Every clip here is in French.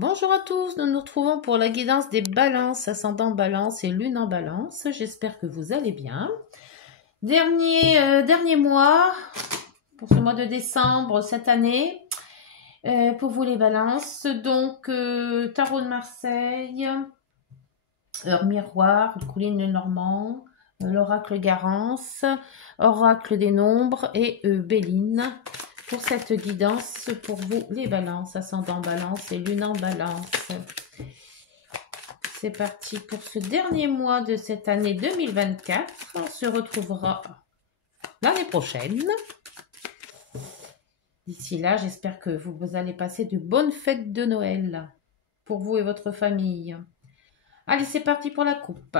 Bonjour à tous, nous nous retrouvons pour la guidance des balances, ascendant balance et lune en balance. J'espère que vous allez bien. Dernier mois, pour ce mois de décembre cette année, pour vous les balances. Donc, Tarot de Marseille, Heure Miroir, Couline le Normand, l'Oracle Garance, Oracle des Nombres et Béline. Pour cette guidance, pour vous les balances, ascendant balance et lune en balance. C'est parti pour ce dernier mois de cette année 2024. On se retrouvera l'année prochaine. D'ici là, j'espère que vous allez passer de bonnes fêtes de Noël pour vous et votre famille. Allez, c'est parti pour la coupe.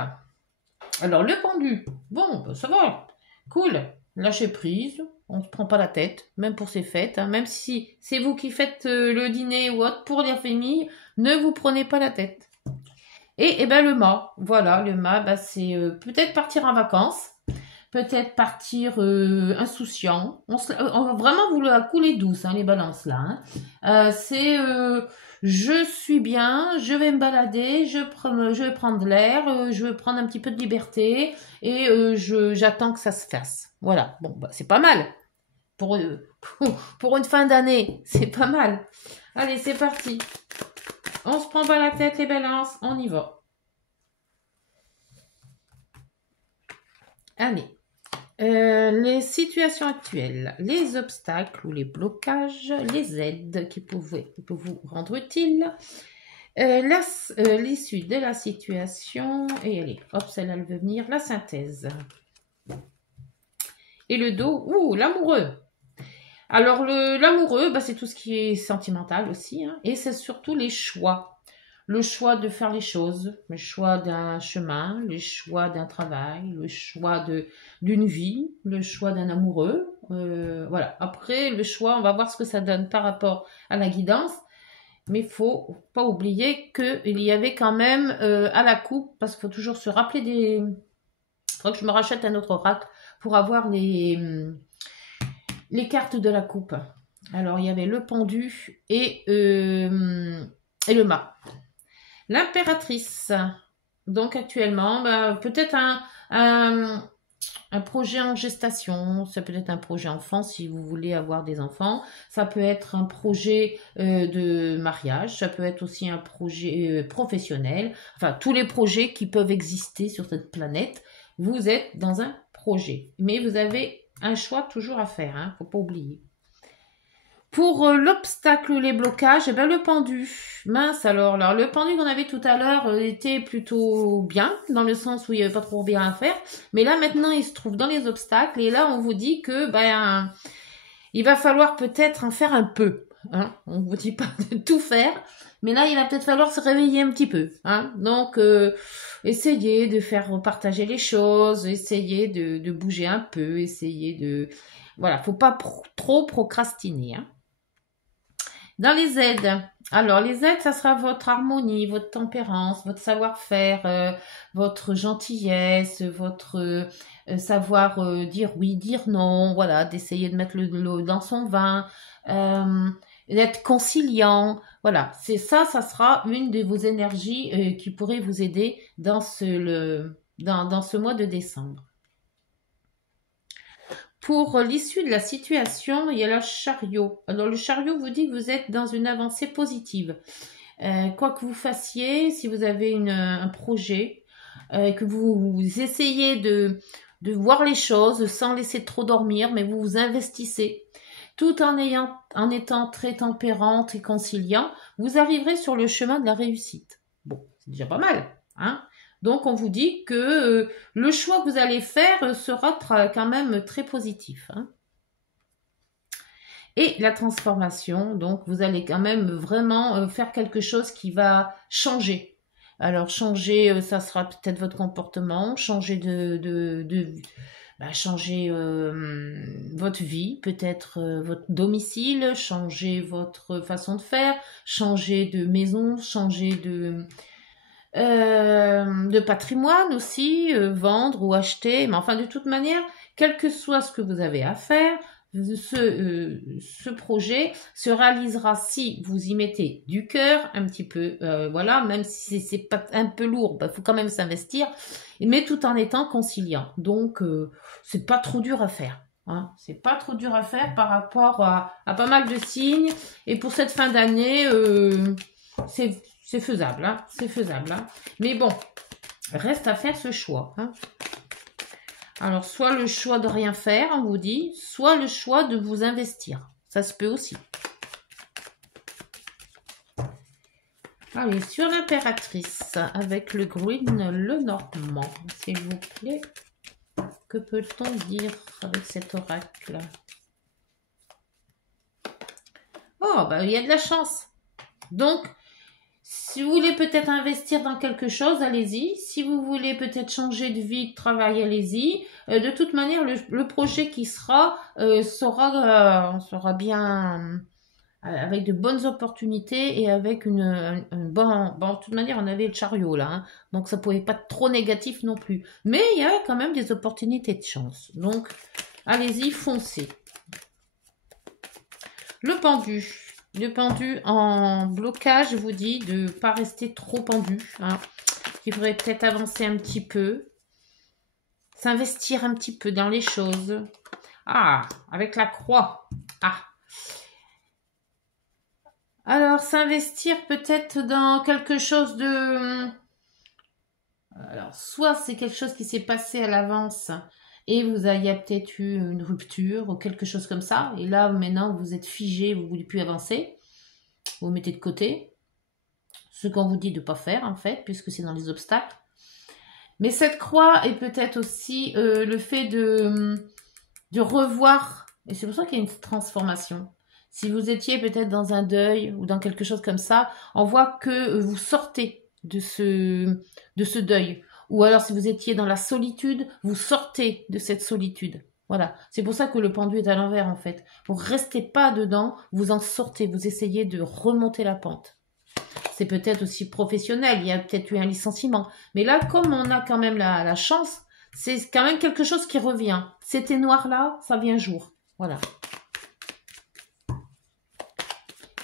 Alors, le pendu. Bon, ça va. Cool. Lâchez prise. On ne se prend pas la tête, même pour ces fêtes. Hein. Même si c'est vous qui faites le dîner ou autre pour la famille, ne vous prenez pas la tête. Et ben le mât, voilà, le mât, bah, c'est peut-être partir en vacances, peut-être partir insouciant. On va vraiment vous la couler douce, hein, les balances là. Hein. C'est je suis bien, je vais me balader, je vais prendre l'air, je vais prendre un petit peu de liberté et j'attends que ça se fasse. Voilà, bon, bah, c'est pas mal. Pour, pour une fin d'année, c'est pas mal. Allez, c'est parti. On se prend pas la tête, les balances, on y va. Allez. Les situations actuelles, les obstacles ou les blocages, les aides qui peuvent vous rendre utile, l'issue de la situation, et allez, hop, celle-là elle veut venir, la synthèse. Et le dos, l'amoureux. Alors l'amoureux, bah, c'est tout ce qui est sentimental aussi, hein, et c'est surtout les choix. Le choix de faire les choses, le choix d'un chemin, le choix d'un travail, le choix d'une vie, le choix d'un amoureux. Voilà. Après, le choix, on va voir ce que ça donne par rapport à la guidance. Mais il faut pas oublier qu'il y avait quand même à la coupe, parce qu'il faut toujours se rappeler des... Il faudrait que je me rachète un autre oracle pour avoir les cartes de la coupe. Alors, il y avait le pendu et le mât. L'impératrice. Donc actuellement, bah, peut-être un projet en gestation, ça peut être un projet enfant si vous voulez avoir des enfants, ça peut être un projet de mariage, ça peut être aussi un projet professionnel, enfin tous les projets qui peuvent exister sur cette planète, vous êtes dans un projet. Mais vous avez un choix toujours à faire, hein, faut pas oublier. Pour l'obstacle ou les blocages, eh ben, le pendu. Mince alors. Alors le pendu qu'on avait tout à l'heure était plutôt bien, dans le sens où il n'y avait pas trop bien à faire. Mais là maintenant il se trouve dans les obstacles et là on vous dit que ben il va falloir peut-être en faire un peu. Hein. On ne vous dit pas de tout faire, mais là il va peut-être falloir se réveiller un petit peu. Hein. Donc essayez de faire partager les choses, essayez de bouger un peu, essayez de... Voilà, faut pas trop procrastiner. Hein. Dans les aides, alors les aides, ça sera votre harmonie, votre tempérance, votre savoir-faire, votre gentillesse, votre savoir dire oui, dire non, voilà, d'essayer de mettre l'eau dans son vin, d'être conciliant, voilà, c'est ça, ça sera une de vos énergies qui pourrait vous aider dans dans ce mois de décembre. Pour l'issue de la situation, il y a le chariot. Alors le chariot vous dit que vous êtes dans une avancée positive. Quoi que vous fassiez, si vous avez un projet, que vous essayez de voir les choses sans laisser trop dormir, mais vous vous investissez, tout en étant très tempérante et conciliant, vous arriverez sur le chemin de la réussite. Bon, c'est déjà pas mal, hein? Donc on vous dit que le choix que vous allez faire sera quand même très positif. Hein. Et la transformation, donc vous allez quand même vraiment faire quelque chose qui va changer. Alors changer, ça sera peut-être votre comportement, changer changer votre vie, peut-être votre domicile, changer votre façon de faire, changer de maison, changer de patrimoine aussi, vendre ou acheter. Mais enfin, de toute manière, quel que soit ce que vous avez à faire, ce projet se réalisera si vous y mettez du cœur, un petit peu, voilà, même si c'est pas un peu lourd, il faut quand même s'investir, mais tout en étant conciliant. Donc, c'est pas trop dur à faire. Hein. C'est pas trop dur à faire par rapport à pas mal de signes. Et pour cette fin d'année, c'est faisable. Hein. C'est faisable. Hein. Mais bon, reste à faire ce choix. Hein. Alors, soit le choix de rien faire, on vous dit, soit le choix de vous investir. Ça se peut aussi. Allez, sur l'impératrice, avec le green, le normand, s'il vous plaît. Que peut-on dire avec cet oracle? Oh, bah, il y a de la chance. Donc, si vous voulez peut-être investir dans quelque chose, allez-y. Si vous voulez peut-être changer de vie, de travail, allez-y. De toute manière, le projet qui sera sera bien avec de bonnes opportunités et avec une bonne... Bon, de toute manière, on avait le chariot là, hein, donc ça ne pouvait pas être trop négatif non plus. Mais il y a quand même des opportunités de chance. Donc, allez-y, foncez. Le pendu. Le pendu en blocage, je vous dis de ne pas rester trop pendu. Hein. Il faudrait peut-être avancer un petit peu. S'investir un petit peu dans les choses. Ah, avec la croix. Ah. Alors, s'investir peut-être dans quelque chose de... Alors, soit c'est quelque chose qui s'est passé à l'avance et vous avez peut-être eu une rupture ou quelque chose comme ça. Et là, maintenant, vous êtes figé, vous ne voulez plus avancer. Vous mettez de côté ce qu'on vous dit de ne pas faire, en fait, puisque c'est dans les obstacles. Mais cette croix est peut-être aussi le fait de revoir. Et c'est pour ça qu'il y a une transformation. Si vous étiez peut-être dans un deuil ou dans quelque chose comme ça, on voit que vous sortez de ce deuil. Ou alors si vous étiez dans la solitude, vous sortez de cette solitude. Voilà, c'est pour ça que le pendu est à l'envers en fait. Vous ne restez pas dedans, vous en sortez, vous essayez de remonter la pente. C'est peut-être aussi professionnel, il y a peut-être eu un licenciement. Mais là, comme on a quand même la chance, c'est quand même quelque chose qui revient. C'était noir là, ça vient jour. Voilà.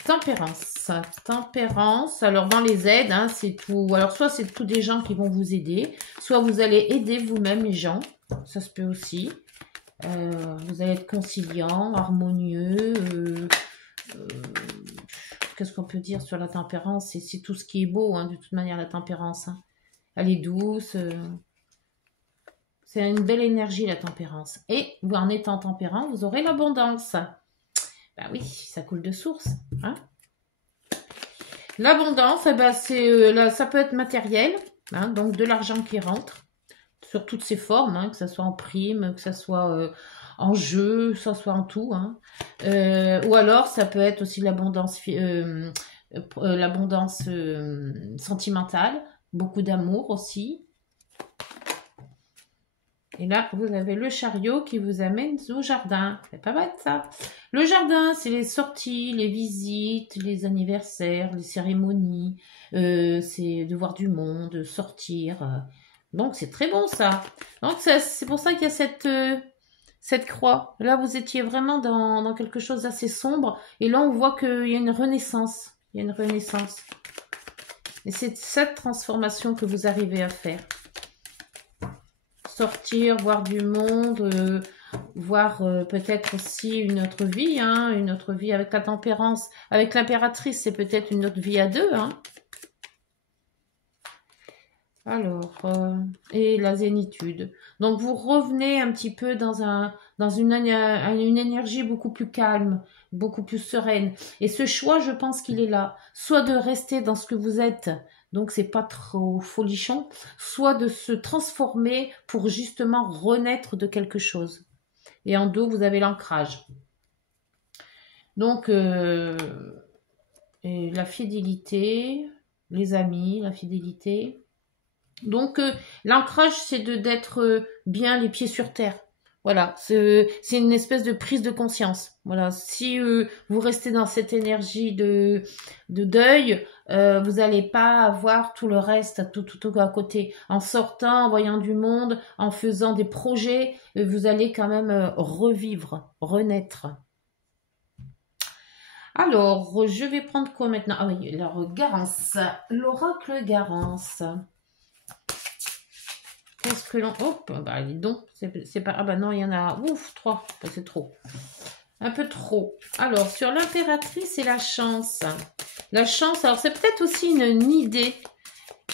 Tempérance. Tempérance. Alors, dans les aides, hein, c'est tout. Alors, soit c'est tous des gens qui vont vous aider, soit vous allez aider vous-même les gens. Ça se peut aussi. Vous allez être conciliant, harmonieux. Qu'est-ce qu'on peut dire sur la tempérance? C'est tout ce qui est beau, hein, de toute manière, la tempérance. Hein. Elle est douce. C'est une belle énergie, la tempérance. Et en étant tempérant, vous aurez l'abondance. Ben oui, ça coule de source. Hein. L'abondance, eh ben, ça peut être matériel, hein, donc de l'argent qui rentre, sur toutes ses formes, hein, que ce soit en prime, que ce soit en jeu, que ce soit en tout. Hein. Ou alors, ça peut être aussi l'abondance sentimentale, beaucoup d'amour aussi. Et là, vous avez le chariot qui vous amène au jardin. C'est pas mal ça. Le jardin, c'est les sorties, les visites, les anniversaires, les cérémonies. C'est de voir du monde, sortir. Donc, c'est très bon ça. Donc, c'est pour ça qu'il y a cette croix. Là, vous étiez vraiment dans quelque chose d'assez sombre. Et là, on voit qu'il y a une renaissance. Il y a une renaissance. Et c'est cette transformation que vous arrivez à faire. Sortir, voir du monde, voir peut-être aussi une autre vie, hein, une autre vie avec la tempérance. Avec l'impératrice, c'est peut-être une autre vie à deux. Hein. Alors, et la zénitude. Donc, vous revenez un petit peu dans une énergie beaucoup plus calme, beaucoup plus sereine. Et ce choix, je pense qu'il est là. Soit de rester dans ce que vous êtes, donc c'est pas trop folichon, soit de se transformer pour justement renaître de quelque chose. Et en dos, vous avez l'ancrage. Donc, et la fidélité, les amis, la fidélité. Donc, l'ancrage, c'est d'être bien les pieds sur terre. Voilà, c'est une espèce de prise de conscience. Voilà, si vous restez dans cette énergie de deuil, vous n'allez pas avoir tout le reste, tout à côté. En sortant, en voyant du monde, en faisant des projets, vous allez quand même revivre, renaître. Alors, je vais prendre quoi maintenant? Ah oui, alors Garance, l'oracle Garance. Qu'est-ce que l'on... Hop, bah dis donc, c'est pas... Ah bah non, il y en a... Ouf, 3, bah, c'est trop. Un peu trop. Alors, sur l'impératrice et la chance. La chance, alors c'est peut-être aussi une idée.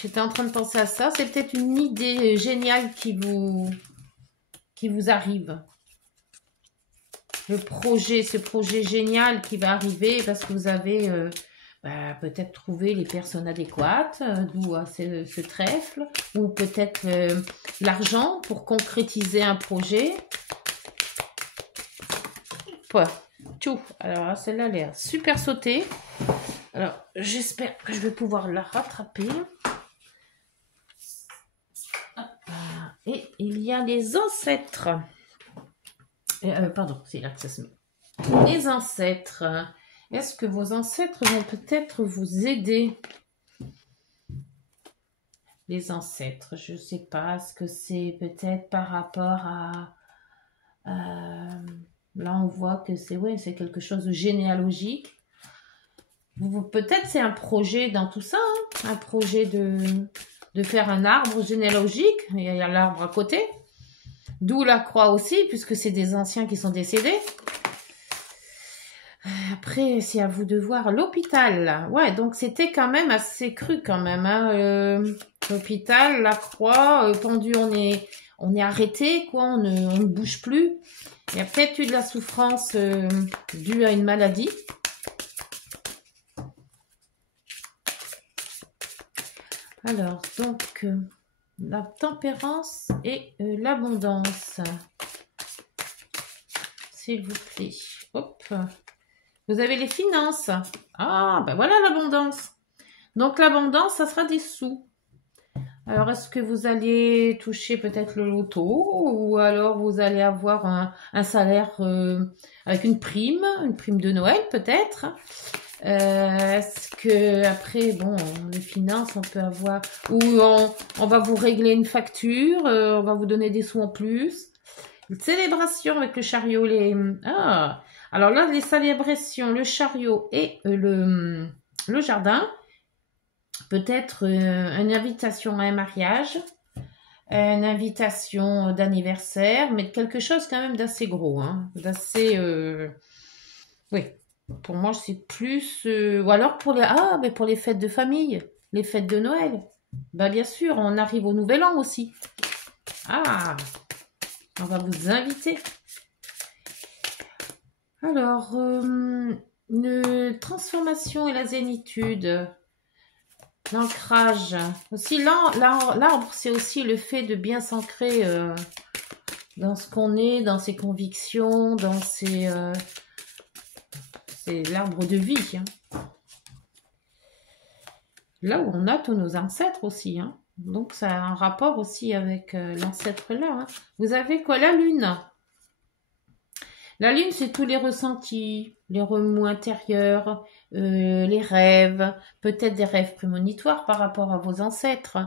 J'étais en train de penser à ça. C'est peut-être une idée géniale qui vous arrive. Le projet, ce projet génial qui va arriver parce que vous avez peut-être trouvé les personnes adéquates, d'où ce trèfle, ou peut-être l'argent pour concrétiser un projet. Tout. Alors celle-là, elle est super sautée. Alors, j'espère que je vais pouvoir la rattraper. Et il y a les ancêtres. Pardon, c'est là que ça se met. Les ancêtres. Est-ce que vos ancêtres vont peut-être vous aider? Les ancêtres, je ne sais pas. Est-ce que c'est peut-être par rapport à... là, on voit que c'est quelque chose de généalogique. Peut-être c'est un projet dans tout ça. Hein, un projet de faire un arbre généalogique. Il y a l'arbre à côté. D'où la croix aussi, puisque c'est des anciens qui sont décédés. Après, c'est à vous de voir l'hôpital. Ouais, donc c'était quand même assez cru quand même. Hein. L'hôpital, la croix, pendu, on est arrêté, quoi. On ne bouge plus. Il y a peut-être eu de la souffrance due à une maladie. Alors, donc, la tempérance et l'abondance. S'il vous plaît. Hop. Vous avez les finances. Ah, ben voilà l'abondance. Donc, l'abondance, ça sera des sous. Alors, est-ce que vous allez toucher peut-être le loto ou alors vous allez avoir un salaire avec une prime de Noël peut-être. Est-ce que après, bon, les finances, on peut avoir... Ou on va vous régler une facture, on va vous donner des sous en plus. Une célébration avec le chariot. Ah, alors là, les célébrations, le chariot et le jardin. Peut-être une invitation à un mariage, une invitation d'anniversaire, mais quelque chose quand même d'assez gros, hein, d'assez... Oui, pour moi c'est plus... Ou alors pour les fêtes de famille, les fêtes de Noël. Bah bien sûr, on arrive au Nouvel An aussi. Ah, on va vous inviter. Alors, une transformation et la zénitude... L'ancrage. Aussi, l'arbre, c'est aussi le fait de bien s'ancrer dans ce qu'on est, dans ses convictions, c'est l'arbre de vie. Hein. Là où on a tous nos ancêtres aussi. Hein. Donc, ça a un rapport aussi avec l'ancêtre là. Hein. Vous avez quoi? La lune. La lune, c'est tous les ressentis, les remous intérieurs, les rêves, peut-être des rêves prémonitoires par rapport à vos ancêtres.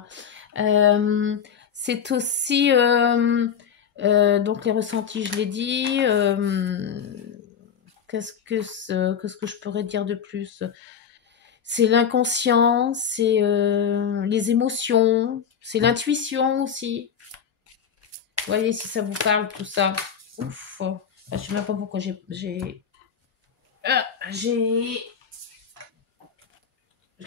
C'est aussi donc les ressentis, je l'ai dit. Qu'est-ce que je pourrais dire de plus? C'est l'inconscient, c'est les émotions, c'est l'intuition aussi. Voyez si ça vous parle tout ça. Ouf. Je ne sais même pas pourquoi j'ai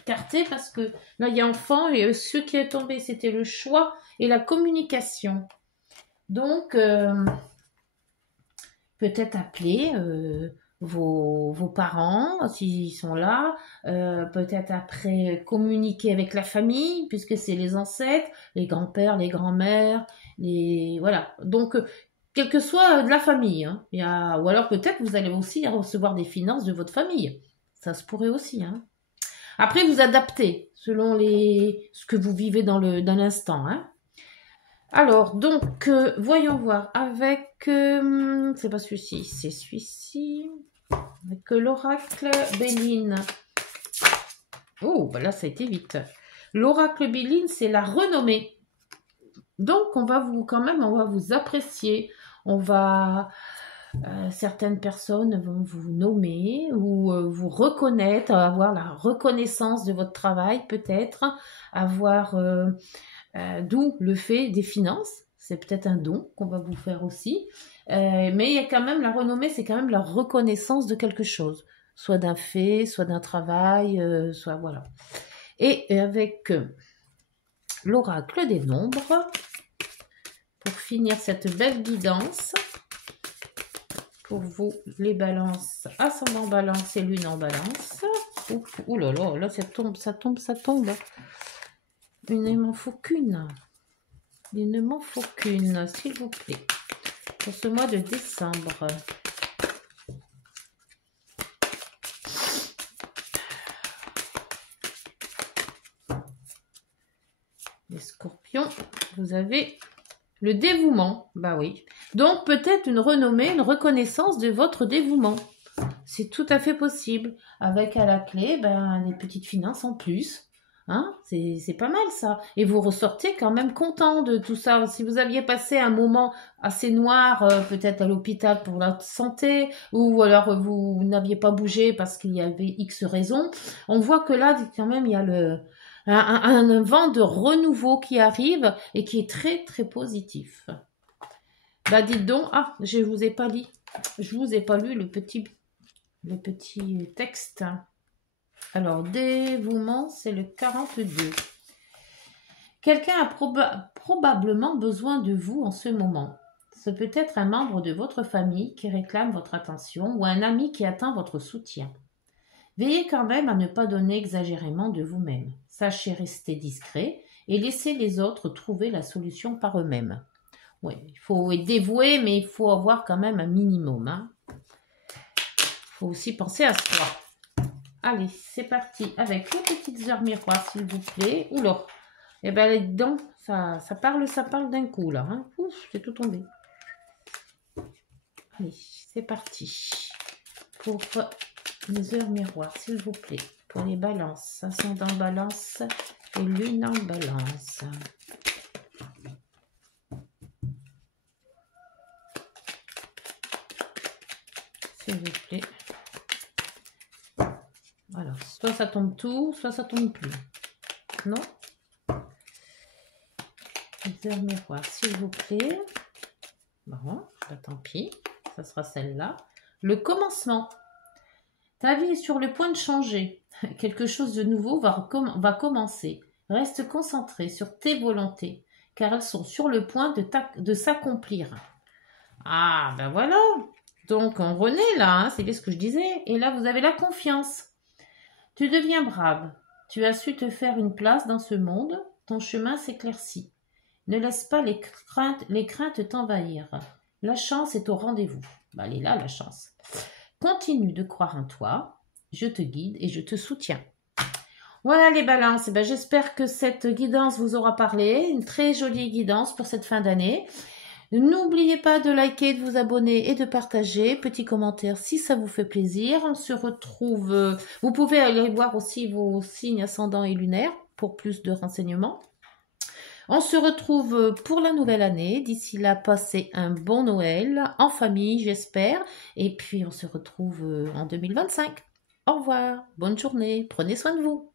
carté parce que là il y a enfant et ce qui est tombé c'était le choix et la communication. Donc peut-être appeler vos parents s'ils sont là, peut-être après communiquer avec la famille puisque c'est les ancêtres, les grands-pères, les grands-mères, voilà. Donc quelle que soit de la famille. Hein. Ou alors peut-être vous allez aussi recevoir des finances de votre famille. Ça se pourrait aussi. Hein. Après, vous adaptez selon ce que vous vivez dans l'instant. Hein. Alors, donc, voyons voir avec... c'est pas celui-ci, c'est celui-ci. Avec l'oracle Béline. Oh, bah là, ça a été vite. L'oracle Béline, c'est la renommée. Donc, on va vous apprécier. On va... certaines personnes vont vous nommer ou vous reconnaître, avoir la reconnaissance de votre travail peut-être, avoir... d'où le fait des finances, c'est peut-être un don qu'on va vous faire aussi. Mais il y a quand même la renommée, c'est quand même la reconnaissance de quelque chose, soit d'un fait, soit d'un travail, soit voilà. Et avec l'oracle des nombres, pour finir cette belle guidance, pour vous les balances, ascendant balance et lune en balance. Ouh là là, là ça tombe, ça tombe, ça tombe. Il ne m'en faut qu'une. Il ne m'en faut qu'une, s'il vous plaît, pour ce mois de décembre. Les scorpions, vous avez le dévouement. Bah oui. Donc peut-être une renommée, une reconnaissance de votre dévouement. C'est tout à fait possible. Avec à la clé, des petites finances en plus. Hein, c'est pas mal ça. Et vous ressortez quand même content de tout ça. Si vous aviez passé un moment assez noir, peut-être à l'hôpital pour la santé, ou alors vous n'aviez pas bougé parce qu'il y avait X raisons, on voit que là, quand même, il y a un vent de renouveau qui arrive et qui est très très positif. Bah dites donc, je vous ai pas lu. Je vous ai pas lu le petit texte. Alors, dévouement, c'est le 42. Quelqu'un a probablement besoin de vous en ce moment. Ce peut être un membre de votre famille qui réclame votre attention ou un ami qui attend votre soutien. Veillez quand même à ne pas donner exagérément de vous-même. Sachez rester discret et laissez les autres trouver la solution par eux-mêmes. Oui, il faut être dévoué, mais il faut avoir quand même un minimum. Hein. Il faut aussi penser à soi. Allez, c'est parti avec les petites heures miroirs, s'il vous plaît. Oula, eh bien, là-dedans, ça parle d'un coup, là. Hein. Ouf, c'est tout tombé. Allez, c'est parti. Pour les heures miroirs, s'il vous plaît. Pour les balances, ascendant balance et lune en balance. S'il vous plaît. Alors, soit ça tombe tout, soit ça tombe plus. Non? Les heures miroirs, s'il vous plaît. Bon, tant pis. Ça sera celle-là. Le commencement. Ta vie est sur le point de changer. Quelque chose de nouveau va commencer. Reste concentré sur tes volontés, car elles sont sur le point de s'accomplir. Ah, ben voilà. Donc, on renaît là, hein, c'est bien ce que je disais. Et là, vous avez la confiance. Tu deviens brave. Tu as su te faire une place dans ce monde. Ton chemin s'éclaircit. Ne laisse pas les craintes t'envahir. La chance est au rendez-vous. Elle est là, la chance. Continue de croire en toi. Je te guide et je te soutiens. Voilà les balances. J'espère que cette guidance vous aura parlé. Une très jolie guidance pour cette fin d'année. N'oubliez pas de liker, de vous abonner et de partager. Petit commentaire si ça vous fait plaisir. On se retrouve. Vous pouvez aller voir aussi vos signes ascendants et lunaires pour plus de renseignements. On se retrouve pour la nouvelle année. D'ici là, passez un bon Noël en famille, j'espère. Et puis, on se retrouve en 2025. Au revoir, bonne journée, prenez soin de vous.